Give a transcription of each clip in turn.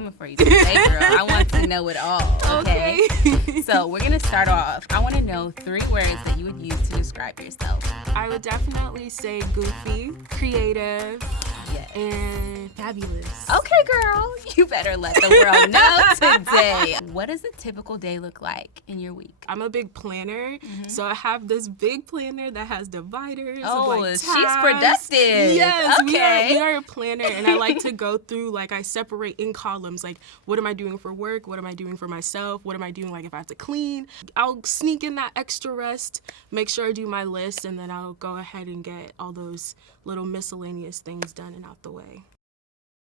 coming for you today, girl. I want to know it all, okay? So we're going to start off. I want to know 3 words that you would use to describe yourself. I would definitely say goofy, creative, Yes. and fabulous. Okay, girl. You better let the world know today. What does a typical day look like in your week? I'm a big planner, so I have this big planner that has dividers. Oh, of, like, she's tasks. productive. Yes, Okay. we are a planner, and I like to go through, like, I separate in columns, like, what am I doing for work? What am I doing for myself? What am I doing, like, if I have to clean? I'll sneak in that extra rest, make sure I do my list, and then I'll go ahead and get all those little miscellaneous things done and out the way.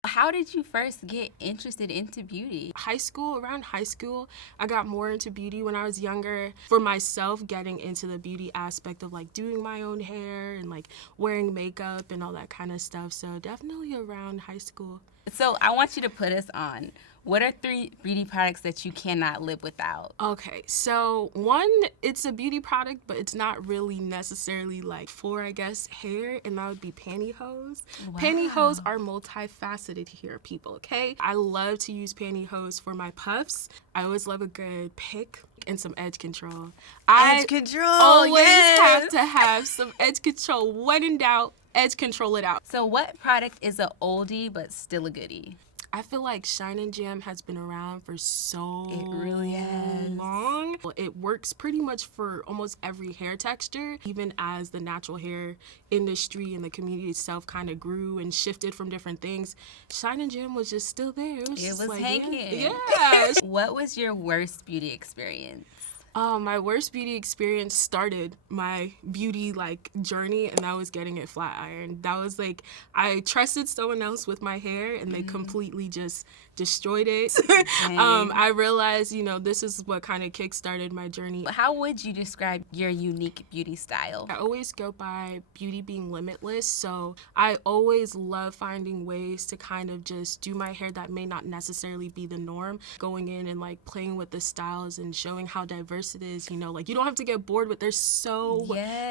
How did you first get interested into beauty? Around high school, I got more into beauty when I was younger. For myself, getting into the beauty aspect of like doing my own hair and like wearing makeup and all that kind of stuff. So definitely around high school. So I want you to put us on. What are 3 beauty products that you cannot live without? Okay, so one, it's a beauty product, but it's not really necessarily like for, I guess, hair, and that would be pantyhose. Wow. Pantyhose are multifaceted here, people, okay? I love to use pantyhose for my puffs. I always love a good pick and some edge control. Edge control, always yes. have to have some edge control. When in doubt, edge control it out. So what product is a oldie but still a goodie? I feel like Shine and Jam has been around for so It really has. long. It works pretty much for almost every hair texture, even as the natural hair industry and the community itself kind of grew and shifted from different things. Shine and Jam was just still there. It was like, hanging. Yeah. What was your worst beauty experience? My worst beauty experience started my beauty journey, and that was getting it flat ironed. That was like, I trusted someone else with my hair and they completely just destroyed it. I realized, this is what kind of kickstarted my journey. How would you describe your unique beauty style? I always go by beauty being limitless, so I always love finding ways to kind of just do my hair that may not necessarily be the norm, going in and like playing with the styles and showing how diverse it is, you don't have to get bored, but there's so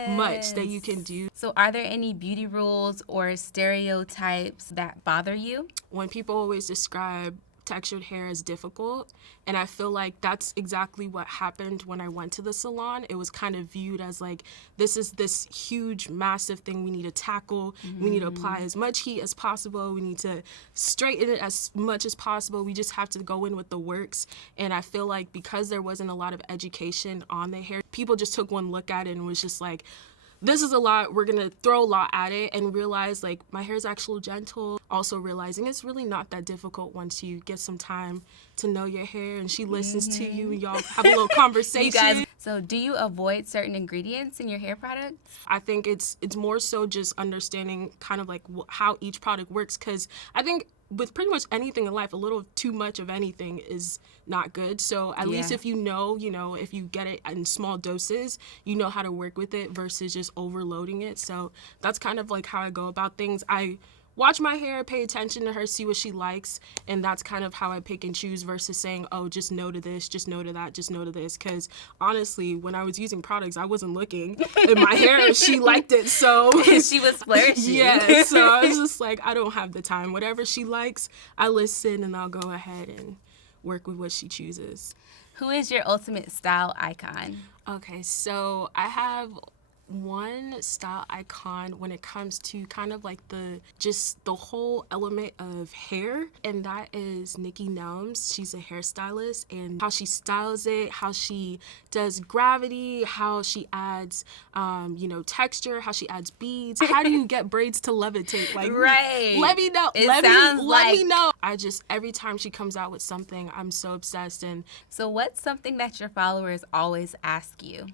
much that you can do. So are there any beauty rules or stereotypes that bother you? When people always describe textured hair as difficult, and I feel like that's exactly what happened when I went to the salon. It was kind of viewed as like, this is this huge, massive thing we need to tackle. We need to apply as much heat as possible. We need to straighten it as much as possible. We just have to go in with the works. And I feel like because there wasn't a lot of education on the hair, people just took one look at it and was just like, this is a lot, we're gonna throw a lot at it, and realize like my hair is actually gentle. Also realizing it's really not that difficult once you get some time to know your hair and she listens to you and y'all have a little conversation. You guys, so do you avoid certain ingredients in your hair products? I think it's more so just understanding kind of like how each product works, because I think with pretty much anything in life, a little too much of anything is not good. So at least if you know, if you get it in small doses, you know how to work with it versus just overloading it. So that's kind of like how I go about things. I watch my hair, pay attention to her, see what she likes, and that's kind of how I pick and choose versus saying, oh, just no to this, just no to that, just no to this. Because honestly, when I was using products, I wasn't looking. In my hair, she liked it, so. She was flourishing. Yeah, so I was just like, I don't have the time. Whatever she likes, I listen and I'll go ahead and work with what she chooses. Who is your ultimate style icon? Okay, so I have one style icon when it comes to kind of like the whole element of hair, and that is Nikki Nelms. She's a hairstylist, and how she styles it, how she does gravity, how she adds texture, how she adds beads. How do you get braids to levitate? Like, right. Let me know. Let me know. Every time she comes out with something, I'm so obsessed. And so what's something that your followers always ask you?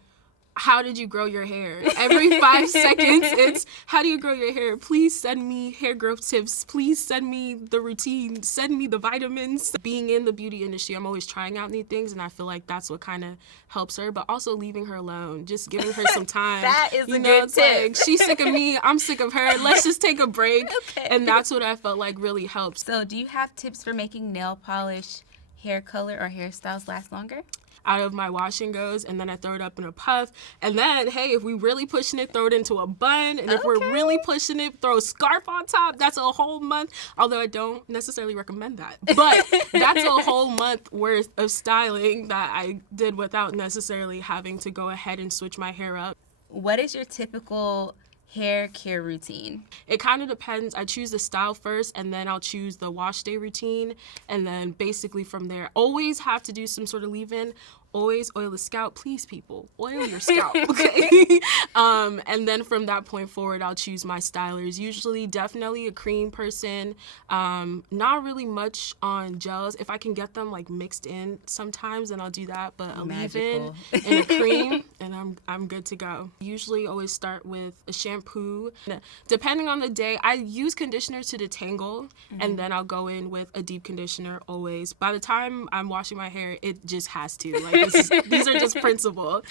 How did you grow your hair? Every 5 seconds, it's, how do you grow your hair? Please send me hair growth tips. Please send me the routine. Send me the vitamins. Being in the beauty industry, I'm always trying out new things, and I feel like that's what kind of helps her, but also leaving her alone, just giving her some time. That is a good tip. Like, she's sick of me, I'm sick of her. Let's just take a break. Okay. And that's what I felt like really helps. So do you have tips for making nail polish, hair color, or hairstyles last longer? out of my wash and goes, and then I throw it up in a puff. And then, hey, if we really pushing it, throw it into a bun. And if we're really pushing it, throw a scarf on top. That's a whole month. Although I don't necessarily recommend that. But that's a whole month worth of styling that I did without necessarily having to go ahead and switch my hair up. What is your typical hair care routine? It kind of depends. I choose the style first, and then I'll choose the wash day routine, and then basically from there, always have to do some sort of leave-in. Always oil the scalp. Please, people, oil your scalp, okay? And then from that point forward, I'll choose my stylers. Usually, definitely a cream person. Not really much on gels. If I can get them like mixed in sometimes, then I'll do that. But a leave-in and a cream, and I'm good to go. Usually, always start with a shampoo. Depending on the day, I use conditioner to detangle, and then I'll go in with a deep conditioner always. By the time I'm washing my hair, it just has to. Like, these are just principle.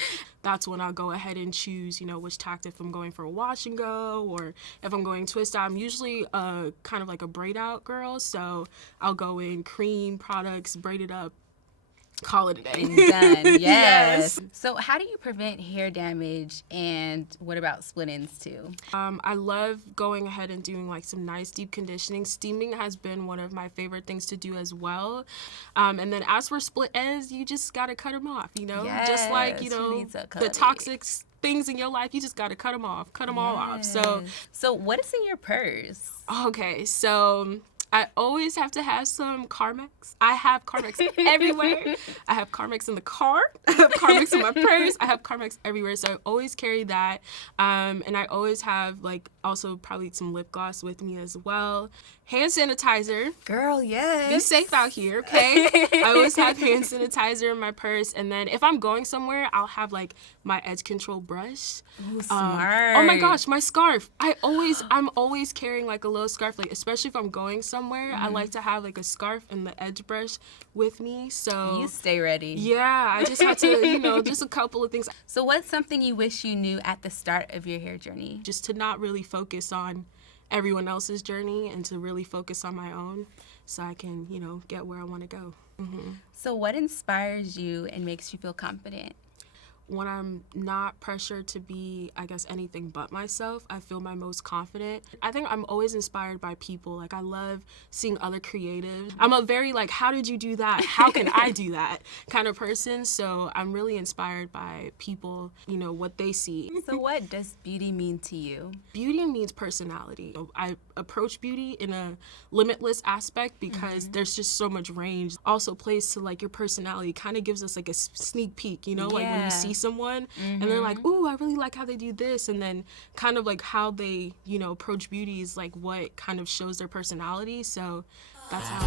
That's when I'll go ahead and choose, which tactic, if I'm going for a wash and go or if I'm going twist out. I'm usually kind of like a braid out girl, so I'll go in cream products, braid it up, call it a day. And done. Yes. So how do you prevent hair damage, and what about split ends too? I love going ahead and doing like some nice deep conditioning. Steaming has been one of my favorite things to do as well. And then as for split ends, you just gotta cut them off, Yes. just like, the toxic things in your life, you just gotta cut them off, all off. So what is in your purse? Okay, so I always have to have some Carmex. I have Carmex everywhere. I have Carmex in the car. I have Carmex in my purse. I have Carmex everywhere. So I always carry that. And I always have also probably some lip gloss with me as well. Hand sanitizer. Girl, yes. Be safe out here, okay? I always have hand sanitizer in my purse. And then if I'm going somewhere, I'll have my edge control brush. Ooh, smart. Oh my gosh, my scarf. I'm always carrying a little scarf, especially if I'm going somewhere. I like to have a scarf and the edge brush with me. So you stay ready. Yeah, I just had to, just a couple of things. So what's something you wish you knew at the start of your hair journey? Just to not really focus on everyone else's journey and to really focus on my own so I can, get where I want to go. Mm-hmm. So what inspires you and makes you feel confident? When I'm not pressured to be, anything but myself, I feel my most confident. I think I'm always inspired by people. I love seeing other creatives. I'm a very, how did you do that? How can I do that kind of person? So I'm really inspired by people, what they see. So what does beauty mean to you? Beauty means personality. I approach beauty in a limitless aspect because there's just so much range. Also plays to, your personality. Kind of gives us, a sneak peek, when you see someone and they're like, ooh, I really like how they do this, and then kind of how they approach beauty is what kind of shows their personality. So that's how